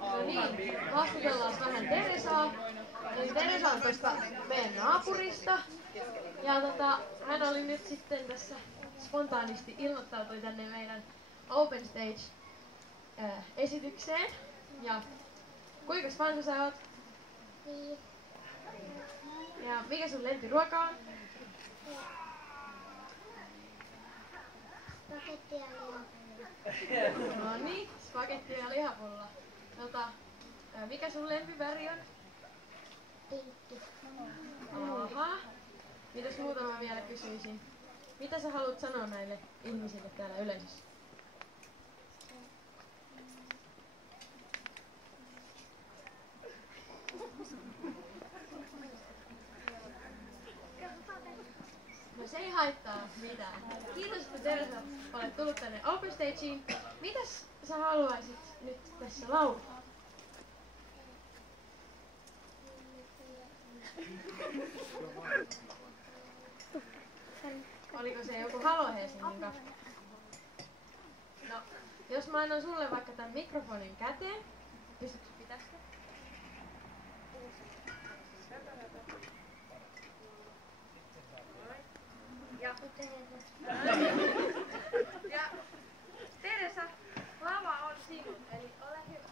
No niin, haastatellaan vähän Teresaa. Eli Teresa on tuosta meidän naapurista. Ja hän oli nyt sitten tässä spontaanisti ilmoittautui tänne meidän Open Stage-esitykseen. Ja kuinkas vanha sä oot? 5. Ja mikä sun lempiruoka on? Spagetti ja lihapulla. No niin, spagetti ja lihapulla. Mikä sun lempiväri on? Pinkki. Aha. Mitäs muuta mä vielä kysyisin? Mitä sä haluat sanoa näille ihmisille täällä yleisössä? No se ei haittaa mitään. Kiitos, että Teresa olet tullut tänne Open Stageen. Mitäs sä haluaisit nyt tässä laulaa? Oliko se joku Halo Helsingin kappale? No, jos mä annan sulle vaikka tämän mikrofonin käteen, pystytkö pitää sitä? Ja Teresa, lava on sinun, eli ole hyvä.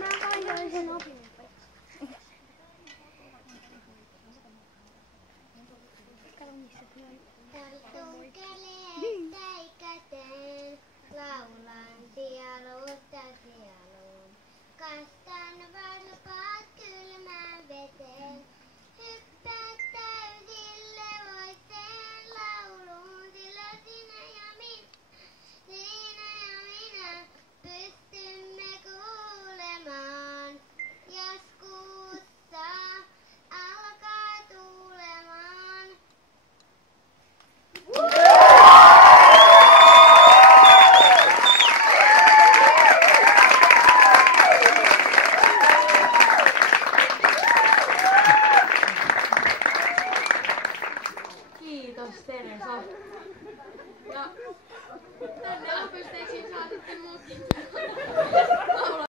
Mä hajoin sen opin. Tartun käteen, laulan sielusta sieluun. Kastan varpaat kylmään veteen, hyppäät täysille voiteen lauluun, sillä sinä ja minä pystymme kuulemaan. Joskuussa alkaa tuulemaan. Kiitos Teresa. Ja tänne Open Stageen saa sitten muutkin.